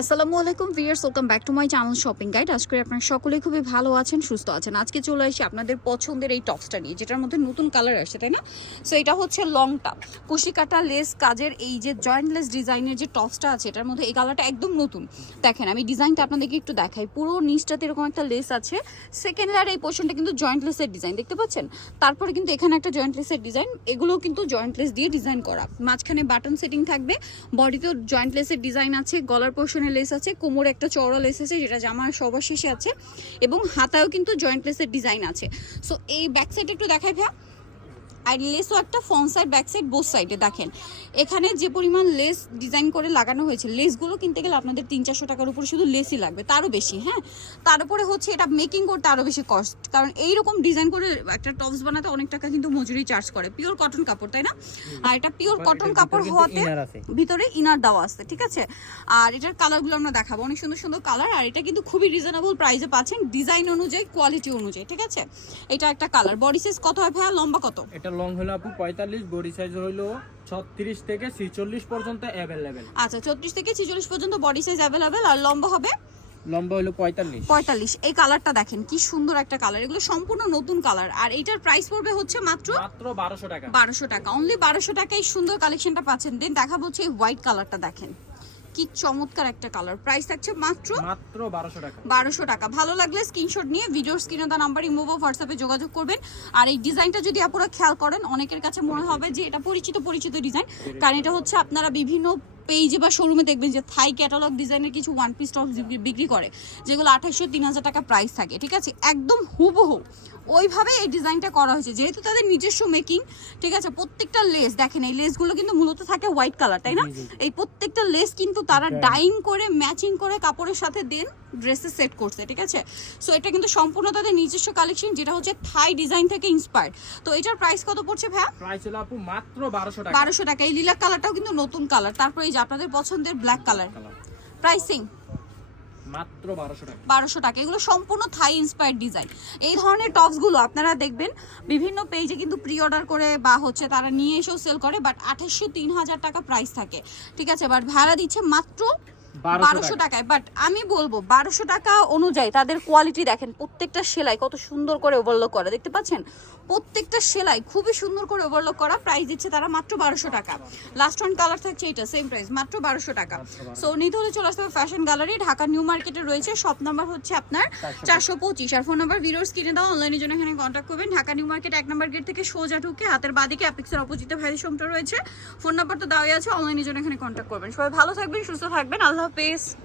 আসসালামু আলাইকুম viewers welcome back to my channel shopping guide. আজকে আপনারা সকলেই খুবই ভালো আছেন, সুস্থ আছেন। আজকে চলে আসি আপনাদের পছন্দের এই টপসটা নিয়ে, যেটার মধ্যে নতুন কালার আসছে, তাই না? সো এটা হচ্ছে লংটা কুশি কাটা লেস কাজের এই যে জয়েন্টলেস ডিজাইনের যে টপসটা আছে, এটার মধ্যে এই কালারটা একদম নতুন। দেখেন, আমি ডিজাইনটা আপনাদেরকে একটু দেখাই। পুরো নিচটাতে এরকম একটা লেস আছে। সেকেন্ড লেয়ার এই পোর্শনটা কিন্তু জয়েন্টলেসের ডিজাইন দেখতে পাচ্ছেন? তারপরে কিন্তু এখানে একটা জয়েন্টলেসের ডিজাইন এগুলো কিন্তু জয়েন্টলেস দিয়ে ডিজাইন করা। মাঝখানে বাটন সেটিং থাকবে। বডিতেও জয়েন্টলেসের ডিজাইন আছে, গলার পোর্শনে লেস আছে, কোমরে একটা চওড়া লেস আছে, যেটা জামার সবার শেষে আছে, এবং হাতায়ও কিন্তু জয়েন্ট লেসের ডিজাইন আছে। সো এই ব্যাক সাইড একটু দেখাই ভাইয়া। আর লেসও একটা front side back side both সাইডে দেখেন। এখানে যে পরিমাণ লেস ডিজাইন করে লাগানো হয়েছে লেসগুলো কিনতে গেলে আপনাদের তিন চারশো টাকার উপরে শুধু লেসই লাগবে তারও বেশি হ্যাঁ? তার উপরে হচ্ছে এটা মেকিং করতে আরও বেশি কস্ট কারণ এইরকম ডিজাইন করে একটা টপস বানাতে অনেক টাকা কিন্তু মজুরি চার্জ করে পিওর কটন কাপড় তাই না? আর এটা পিওর কটন কাপড় হওয়াতে ভিতরে ইনার দেওয়া আছে ঠিক আছে? আর এটার কালারগুলো আমরা দেখাবো অনেক সুন্দর সুন্দর কালার আর এটা কিন্তু খুবই রিজনেবল প্রাইসে পাচ্ছেন ডিজাইন অনুযায়ী কোয়ালিটি অনুযায়ী ঠিক আছে? এটা একটা কালার বডি সাইজ কত হয় ভাইয়া? লম্বা কত? এটা লং হলো আপু পঁয়তাল্লিশ বডি সাইজ হইল ছত্রিশ থেকে ছিচল্লিশ পর্যন্ত অ্যাভেলেবেল আচ্ছা চৌত্রিশ থেকে ছিচল্লিশ পর্যন্ত বডি সাইজ অ্যাভেলেবেল আর লম্বা হবে? লম্বা হলো পঁয়তাল্লিশ। পঁয়তাল্লিশ। এই কালারটা দেখেন কি সুন্দর একটা কালার এগুলো সম্পূর্ণ নতুন কালার আর এইটার প্রাইস পড়বে হচ্ছে মাত্র মাত্র বারোশো টাকা। বারোশো টাকা। অনলি বারোশো টাকায় সুন্দর কালেকশনটা পাচ্ছেন। দেন দেখা হচ্ছে এই হোয়াইট কালারটা দেখেন। কি চমৎকার একটা কালার প্রাইস থাকছে মাত্র মাত্র বারোশো টাকা। বারোশো টাকা। ভালো লাগলে স্ক্রিনশট নিয়ে ভিডিওর স্ক্রিনে তার নাম্বার ইমোভো হোয়াটসঅ্যাপে যোগাযোগ করবেন। আর এই ডিজাইনটা যদি আপনারা খেয়াল করেন অনেকের কাছে মনে হবে যে এটা পরিচিত পরিচিত ডিজাইন কারণ এটা হচ্ছে আপনারা বিভিন্ন পেজে বা শোরুমে দেখবেন যে থাই ক্যাটালগ ডিজাইনের কিছু ওয়ান পিস টপ বিক্রি করে যেগুলো আঠাশশো তিন হাজার টাকা প্রাইস থাকে ঠিক আছে? একদম হুবহু। ওইভাবে এই ডিজাইনটা করা হয়েছে যেহেতু তাদের নিজস্ব মেকিং ঠিক আছে? প্রত্যেকটা লেস দেখেন এই লেসগুলো কিন্তু মূলত থাকে হোয়াইট কালার তাই না। এই প্রত্যেকটা লেস কিন্তু তারা ডাইং করে ম্যাচিং করে কাপড়ের সাথে দেন ড্রেসে সেট করছে ঠিক আছে? সো এটা কিন্তু সম্পূর্ণ তাদের নিজস্ব কালেকশন যেটা হচ্ছে থাই ডিজাইন থেকে ইন্সপায়ার্ড তো এটার প্রাইস কত পড়ছে ভাইয়া? প্রাইস হলো আপু মাত্র বারোশো টাকা। বারোশো টাকা। এই লিলাক কালারটাও কিন্তু নতুন কালার তারপরে এই যে আপনাদের পছন্দের ব্ল্যাক কালার প্রাইসিং মাত্র বারোশো টাকা। বারোশো টাকা। এগুলো সম্পূর্ণ থাই ইন্সপায়ার্ড ডিজাইন এই ধরনের টপসগুলো আপনারা দেখবেন বিভিন্ন পেজে কিন্তু প্রি অর্ডার করে বা হচ্ছে তারা নিয়ে এসেও সেল করে বাট আঠাশশো তিন হাজার টাকা প্রাইস থাকে। ঠিক আছে? বাট ভাড়া দিচ্ছে মাত্র বারোশো টাকায় বাট আমি বলব বারোশো টাকা অনুযায়ী তাদের কোয়ালিটি দেখেন প্রত্যেকটা সেলাই কত সুন্দর করে ওভারলোক করা দেখতে পাচ্ছেন? প্রত্যেকটা সেলাই খুবই সুন্দর করে ওভারলোক করা প্রাইস দিচ্ছে তারা মাত্র বারোশো টাকা। লাস্ট ওয়ান কালার থাকছে এটা সেম প্রাইস মাত্র বারোশো টাকা। সো নিতে হলে চলে আসতে হবে ফ্যাশন গ্যালারি ঢাকা নিউ মার্কেটে রয়েছে শপ নাম্বার হচ্ছে আপনার চারশো পঁচিশ। আর ফোন নাম্বার ভিডিওস কিনে দাও অনলাইনের জন্য এখানে কন্ট্যাক্ট করবেন। ঢাকা নিউ মার্কেট এক নাম্বার গেট থেকে সোজা ঢুকে হাতের বাদিকে অ্যাপিক্সের অপোজিটে ভ্যালি শোমটা রয়েছে। ফোন নাম্বার তো দেওয়াই আছে অনলাইনের জন্য এখানে কন্ট্যাক্ট করবেন। সবাই ভালো থাকবেন সুস্থ থাকবেন আল্লাহ হাফেজ